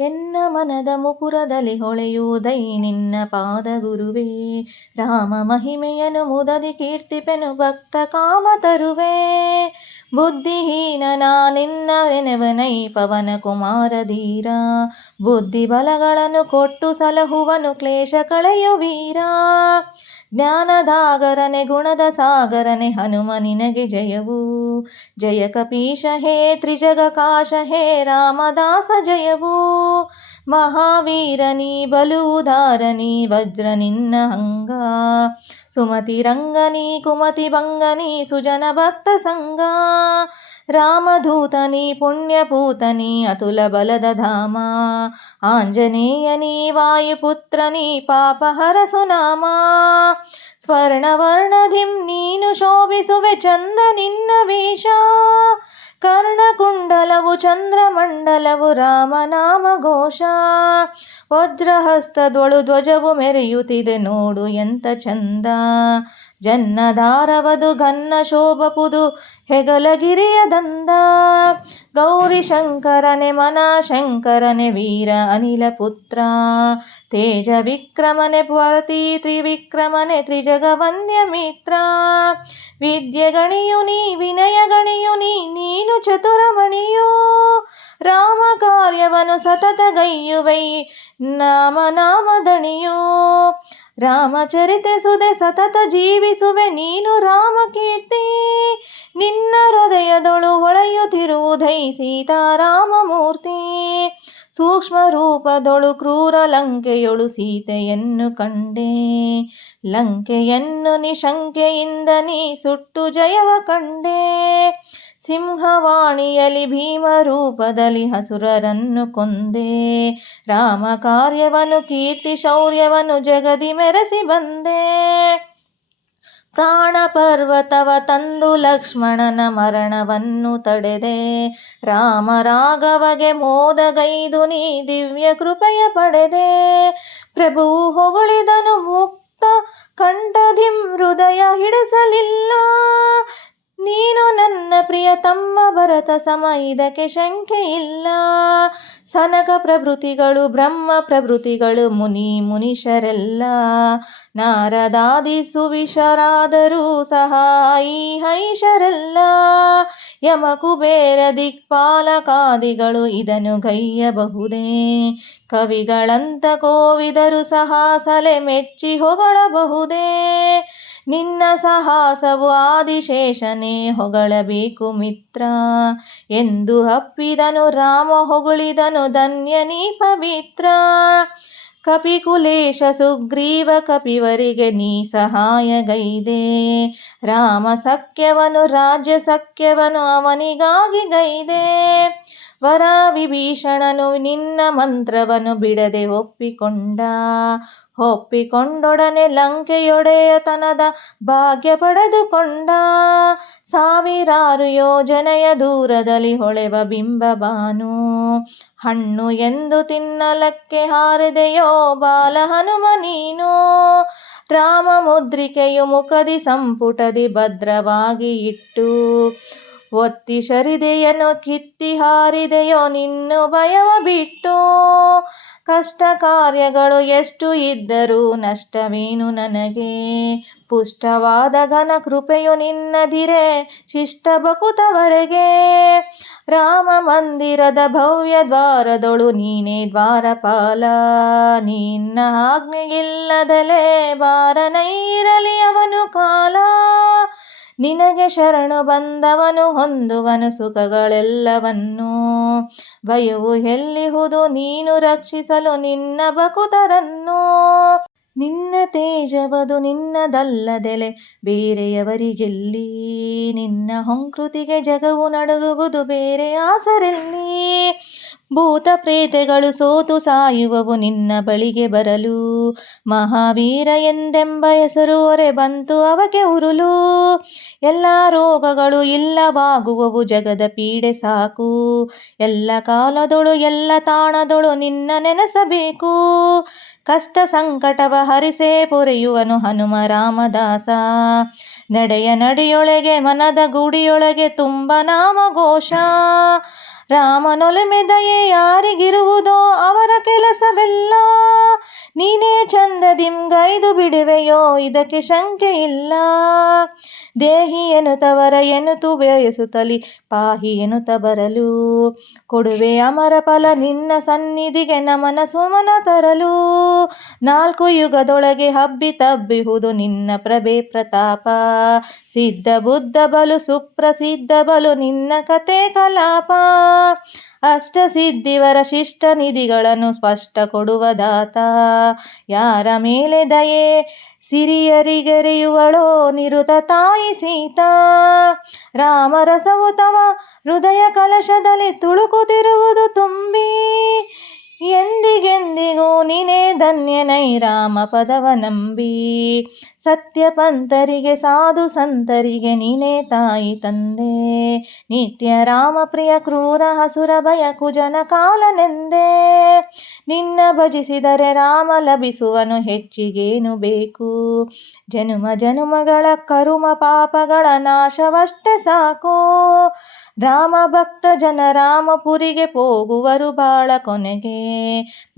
ಎನ್ನ ಮನದ ಮುಕುರದಲ್ಲಿ ಹೊಳೆಯುವುದೈ ನಿನ್ನ ಪಾದ ಗುರುವೇ. ರಾಮ ಮಹಿಮೆಯನು ಮುದದಿ ಕೀರ್ತಿಪೆನು ಭಕ್ತ ಕಾಮ ತರುವೆ. ಬುದ್ಧಿಹೀನ ನಿನ್ನ ನೆನೆವನೈ ಪವನ ಕುಮಾರ ಧೀರ. ಬುದ್ಧಿ ಬಲಗಳನ್ನು ಕೊಟ್ಟು ಸಲಹುವನು ಕ್ಲೇಶ ಕಳೆಯುವೀರ. ಜ್ಞಾನದಾಗರನೆ ಗುಣದ ಸಾಗರನೆ ಹನುಮ ನಿನಗೆ ಜಯವು. ಜಯ ಕಪೀಶ ಹೇ ತ್ರಿಜಗ ಕಾಶ ಹೇ ರಾಮದಾಸ ಜಯವು. ಮಹಾವೀರನಿ ಬಲು ಉದಾರನಿ ವಜ್ರ ನಿನ್ನ ಹಂಗ. ಸುಮತಿ ರಂಗನಿ ಕುಮತಿ ಭಂಗನಿ ಸುಜನ ಭಕ್ತ ಸಂಗ. ರಾಮಧೂತನಿ ಪುಣ್ಯಪೂತನಿ ಅತುಲ ಬಲದ ಧಾಮ. ಆಂಜನೇಯನಿ ವಾಯುಪುತ್ರನಿ ಪಾಪಹರ ಸುನಾಮ. ಸ್ವರ್ಣವರ್ಣಧಿಂ ನೀನು ಶೋಭಿಸುವೆ ಚಂದ ನಿನ್ನ ವೇಷ. ಕರ್ಣಕುಂಡಲವು ಚಂದ್ರಮಂಡಲವು ರಾಮನಾಮ ಘೋಷ. ವಜ್ರಹಸ್ತದೊಳು ಧ್ವಜವು ಮೆರೆಯುತ್ತಿದೆ ನೋಡು ಎಂತ ಚಂದ. ಜನ್ನದಾರವದು ಘನ್ನ ಶೋಭಪುದು ಹೆಗಲಗಿರಿಯ ದಂದ. ಗೌರಿ ಶಂಕರನೆ ಮನಶಂಕರನೆ ವೀರ ಅನಿಲ ಪುತ್ರ. ತೇಜ ವಿಕ್ರಮನೆ ಪರ್ತಿ ತ್ರಿವಿಕ್ರಮನೆ ತ್ರಿಜಗ ವಂದ್ಯ ಮಿತ್ರ. ವಿದ್ಯೆ ಗಣಿಯು ನೀ ವಿನಯ ಗಣಿಯು ನೀನು ಚತುರಮಣಿಯು. ರಾಮ ಕಾರ್ಯವನು ಸತತ ಗೈಯುವೈ ನಾಮ ದಣಿಯು. ರಾಮಚರಿತೆ ಸುದೆ ಸತತ ಜೀವಿಸುವೆ ನೀನು ರಾಮ ಕೀರ್ತಿ. ನಿನ್ನ ಹೃದಯದೊಳು ಹೊಳೆಯುತ್ತಿರುವುದೈ ಸೀತಾರಾಮ ಮೂರ್ತಿ. ಸೂಕ್ಷ್ಮ ರೂಪದೊಳು ಕ್ರೂರ ಲಂಕೆಯೊಳು ಸೀತೆಯನ್ನು ಕಂಡೆ. ಲಂಕೆಯನ್ನು ನಿಶಂಕೆಯಿಂದ ನೀ ಸುಟ್ಟು ಜಯವ ಕಂಡೆ. ಸಿಂಹವಾಣಿಯಲಿ ಭೀಮ ರೂಪದಲ್ಲಿ ಹಸುರರನ್ನು ಕೊಂದೆ. ರಾಮ ಕಾರ್ಯವನು ಕೀರ್ತಿ ಶೌರ್ಯವನು ಜಗದಿ ಮೆರೆಸಿ ಬಂದೆ. ಪ್ರಾಣ ಪರ್ವತವ ತಂದು ಲಕ್ಷ್ಮಣನ ಮರಣವನ್ನು ತಡೆದೆ. ರಾಮ ರಾಘವಗೆ ಮೋದಗೈದು ನೀ ದಿವ್ಯ ಕೃಪೆಯ ಪಡೆದೆ. ಪ್ರಭುವು ಹೊಗಳಿದನು ಮುಕ್ತ ಕಂಠಧಿಂ ಹೃದಯ ಹಿಡಿಸಲಿಲ್ಲ. ನೀನು ನನ್ನ ಪ್ರಿಯ ತಮ್ಮ ಭರತ ಸಮ ಇದಕ್ಕೆ ಶಂಕೆ ಇಲ್ಲ. ಸನಕ ಪ್ರಭೃತಿಗಳು ಬ್ರಹ್ಮ ಪ್ರಭೃತಿಗಳು ಮುನೀಶರೆಲ್ಲ. ನಾರದಾದಿ ಸುವಿಶರಾದರೂ ಸಹ ಹೈಷರೆಲ್ಲ. ಯಮ ಕುಬೇರ ದಿಕ್ಪಾಲಕಾದಿಗಳು ಇದನ್ನು ಗೈಯಬಹುದೇ. ಕವಿಗಳಂತ ಕೋವಿದರು ಸಹ ಸಲೆ ಮೆಚ್ಚಿ ಹೊಗಳಬಹುದೇ. ನಿನ್ನ ಸಾಹಸವು ಆದಿಶೇಷನೇ ಹೊಗಳಬೇಕು ಮಿತ್ರ. ಎಂದು ಅಪ್ಪಿದನು ರಾಮ ಹೊಗಳಿದನು ಧನ್ಯನೀ ಪವಿತ್ರ. ಕಪಿಕುಲೇಶ ಸುಗ್ರೀವ ಕಪಿವರಿಗೆ ನೀ ಸಹಾಯಗೈದೆ. ರಾಮ ಸಖ್ಯವನು ರಾಜ್ಯ ಸಖ್ಯವನು ಅವನಿಗಾಗಿ ಗೈದೆ. ವರ ವಿಭೀಷಣನು ನಿನ್ನ ಮಂತ್ರವನ್ನು ಬಿಡದೆ ಒಪ್ಪಿಕೊಂಡೊಡನೆ ಲಂಕೆಯೊಡೆಯತನದ ಭಾಗ್ಯ ಪಡೆದುಕೊಂಡ. ಸಾವಿರಾರು ಯೋಜನೆಯ ದೂರದಲ್ಲಿ ಹೊಳೆವ ಬಿಂಬಬಾನು. ಹಣ್ಣು ಎಂದು ತಿನ್ನಲಕ್ಕೆ ಹಾರಿದೆಯೋ ಬಾಲ ಹನುಮ ನೀನು. ರಾಮ ಮುದ್ರಿಕೆಯು ಮುಖದಿ ಸಂಪುಟದಿ ಭದ್ರವಾಗಿ ಇಟ್ಟು. ಒತ್ತಿ ಶರಿದೆಯನು ಕಿತ್ತಿ ಹಾರಿದೆಯೋ ನಿನ್ನು ಭಯವ ಬಿಟ್ಟು. ಕಷ್ಟ ಕಾರ್ಯಗಳು ಎಷ್ಟು ಇದ್ದರೂ ನಷ್ಟವೇನು ನನಗೆ. ಪುಷ್ಟವಾದ ಘನ ಕೃಪೆಯು ನಿನ್ನದಿರೆ ಶಿಷ್ಟ ಬಕುತವರೆಗೆ. ರಾಮ ಮಂದಿರದ ಭವ್ಯ ದ್ವಾರದೊಳು ನೀನೇ ದ್ವಾರಪಾಲ. ನಿನ್ನ ಆಜ್ಞೆಯಿಲ್ಲದಲೇ ಬಾರನೈರಲಿ ಅವನು ಕಾಲ. ನಿನಗೆ ಶರಣು ಬಂದವನು ಹೊಂದುವನು ಸುಖಗಳೆಲ್ಲವನ್ನೂ. ಭಯವು ಎಲ್ಲಿಹುದು ನೀನು ರಕ್ಷಿಸಲು ನಿನ್ನ ಭಕುತರನ್ನು. ನಿನ್ನ ತೇಜವದು ನಿನ್ನದಲ್ಲದೆಲೆ ಬೇರೆಯವರಿಗೆಲ್ಲಿ. ನಿನ್ನ ಹೊಂಕೃತಿಗೆ ಜಗವು ನಡುಗುವುದು ಬೇರೆ ಆಸರೆಲ್ಲಿ. ಭೂತ ಪ್ರೇತೆಗಳು ಸೋತು ಸಾಯುವವು ನಿನ್ನ ಬಳಿಗೆ ಬರಲು. ಮಹಾವೀರ ಎಂದೆಂಬ ಹೆಸರು ಹೊರೆ ಬಂತು ಅವಕ್ಕೆ ಉರುಲು. ಎಲ್ಲ ರೋಗಗಳು ಇಲ್ಲವಾಗುವವು ಜಗದ ಪೀಡೆ ಸಾಕು. ಎಲ್ಲ ಕಾಲದೊಳು ಎಲ್ಲ ತಾಣದೊಳು ನಿನ್ನ ನೆನೆಸಬೇಕು. ಕಷ್ಟ ಸಂಕಟವ ಹರಿಸೇ ಪೊರೆಯುವನು ಹನುಮ ರಾಮದಾಸ. ನಡೆಯ ನಡಿಯೊಳಗೆ ಮನದ ಗುಡಿಯೊಳಗೆ ತುಂಬ ನಾಮ ಘೋಷ. ರಾಮನೊಲುಮೆ ದಯೆ ಯಾರಿಗಿರುವುದೋ ಅವ ರಸವೆಲ್ಲ. ನೀನೇ ಚಂದದಿಂಗೈದು ಬಿಡುವೆಯೋ ಇದಕ್ಕೆ ಶಂಕೆ ಇಲ್ಲ. ದೇಹಿ ಎನ್ನುತ್ತವರ ಎನ್ನುತ್ತು ಬಯಸುತ್ತಲಿ ಪಾಹಿ ಎನ್ನುತ್ತ ಬರಲು. ಕೊಡುವೆ ಅಮರ ಫಲ ನಿನ್ನ ಸನ್ನಿಧಿಗೆ ನಮನ ಸುಮನ ತರಲು. 4 ಯುಗದೊಳಗೆ ಹಬ್ಬಿ ತಬ್ಬಿಹುದು ನಿನ್ನ ಪ್ರಭೆ ಪ್ರತಾಪ. ಸಿದ್ಧ ಬುದ್ಧ ಬಲು ಸುಪ್ರಸಿದ್ಧ ಬಲು ನಿನ್ನ ಕತೆ ಕಲಾಪ. ಅಷ್ಟಸಿದ್ಧಿವರ ಶಿಷ್ಟ ನಿಧಿಗಳನ್ನು ಸ್ಪಷ್ಟ ಕೊಡುವ ದಾತ. ಯಾರ ಮೇಲೆ ದಯೆ ಸಿರಿಯರಿಗೆರೆಯುವಳೋ ನಿರುತ ತಾಯಿ ಸೀತಾ. ರಾಮರಸವು ತವ ಹೃದಯ ಕಲಶದಲ್ಲಿ ತುಳುಕುತ್ತಿರುವುದು ತುಂಬಿ. ಎಂದಿಗೆಂದಿಗೂ ನೀನೇ ಧನ್ಯನೈ ರಾಮ ಪದವ ನಂಬಿ. ಸತ್ಯ ಪಂಥರಿಗೆ ಸಾಧು ಸಂತರಿಗೆ ನೀನೇ ತಾಯಿ ತಂದೆ. ನಿತ್ಯ ರಾಮ ಪ್ರಿಯ ಕ್ರೂರ ಹಸುರ ಭಯ ಕುಜನ ಕಾಲನೆಂದೇ. ನಿನ್ನ ಭಜಿಸಿದರೆ ರಾಮ ಲಭಿಸುವನು ಹೆಚ್ಚಿಗೇನು ಬೇಕು. ಜನುಮ ಜನುಮಗಳ ಕರುಮ ಪಾಪಗಳ ನಾಶವಷ್ಟೇ ಸಾಕು. ರಾಮ ಭಕ್ತ ಜನ ರಾಮಪುರಿಗೆ ಹೋಗುವರು ಬಾಳ ಕೊನೆಗೆ.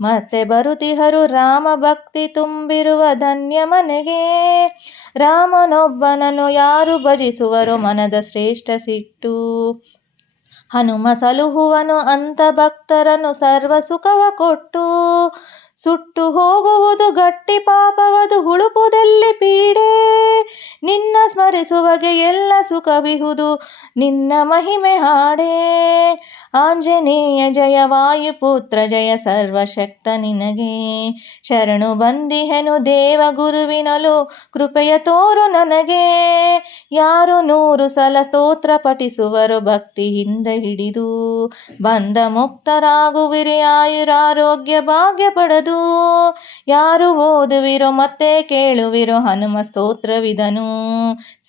ಮತ್ತೆ ಬರುತಿಹರು ರಾಮ ಭಕ್ತಿ ತುಂಬಿರುವ ಧನ್ಯ ಮನೆಗೆ. ರಾಮನೊಬ್ಬನನ್ನು ಯಾರು ಭಜಿಸುವರೋ ಮನದ ಶ್ರೇಷ್ಠ ಸಿಟ್ಟು. ಹನುಮ ಸಲುಹುವನು ಅಂತ ಭಕ್ತರನ್ನು ಸರ್ವ ಸುಖವ ಕೊಟ್ಟು. ಸುಟ್ಟು ಹೋಗುವುದು ಗಟ್ಟಿ ಪಾಪವದು ಹುಳುಪುದೆಲ್ಲಿ ಪೀಡೆ. ನಿನ್ನ ಸ್ಮರಿಸುವಗೆ ಎಲ್ಲ ಸುಖವಿಹುದು ನಿನ್ನ ಮಹಿಮೆ ಹಾಡೇ. ಆಂಜನೇಯ ಜಯ ವಾಯುಪುತ್ರ ಜಯ ಸರ್ವಶಕ್ತ ನಿನಗೆ. ಶರಣು ಬಂದಿಹೆನು ದೇವ ಗುರುವಿನಲು ಕೃಪೆಯ ತೋರು ನನಗೆ. ಯಾರು 100 ಸಲ ಸ್ತೋತ್ರ ಪಠಿಸುವರು ಭಕ್ತಿಯಿಂದ ಹಿಡಿದು. ಬಂಧ ಮುಕ್ತರಾಗುವಿರಿ ಆಯುರಾರೋಗ್ಯ ಭಾಗ್ಯ ಪಡೆದು. ಯಾರು ಓದುವಿರೋ ಮತ್ತೆ ಕೇಳುವಿರೋ ಹನುಮ ಸ್ತೋತ್ರವಿದನು.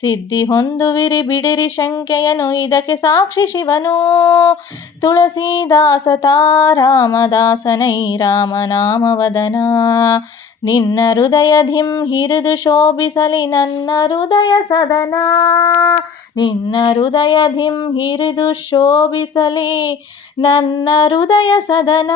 ಸಿದ್ಧಿ ಹೊಂದುವಿರಿ ಬಿಡಿರಿ ಶಂಕೆಯನು ಇದಕ್ಕೆ ಸಾಕ್ಷಿ ಶಿವನು. ತುಳಸೀದಾಸ ತಾ ರಾಮದಾಸನೈ ರಾಮನಾಮವದನ. ನಿನ್ನ ಹೃದಯಧಿಂ ಹಿರಿದು ಶೋಭಿಸಲಿ ನನ್ನ ಹೃದಯ ಸದನ. ನಿನ್ನ ಹೃದಯಧಿಂ ಹಿರಿದು ಶೋಭಿಸಲಿ ನನ್ನ ಹೃದಯ ಸದನ.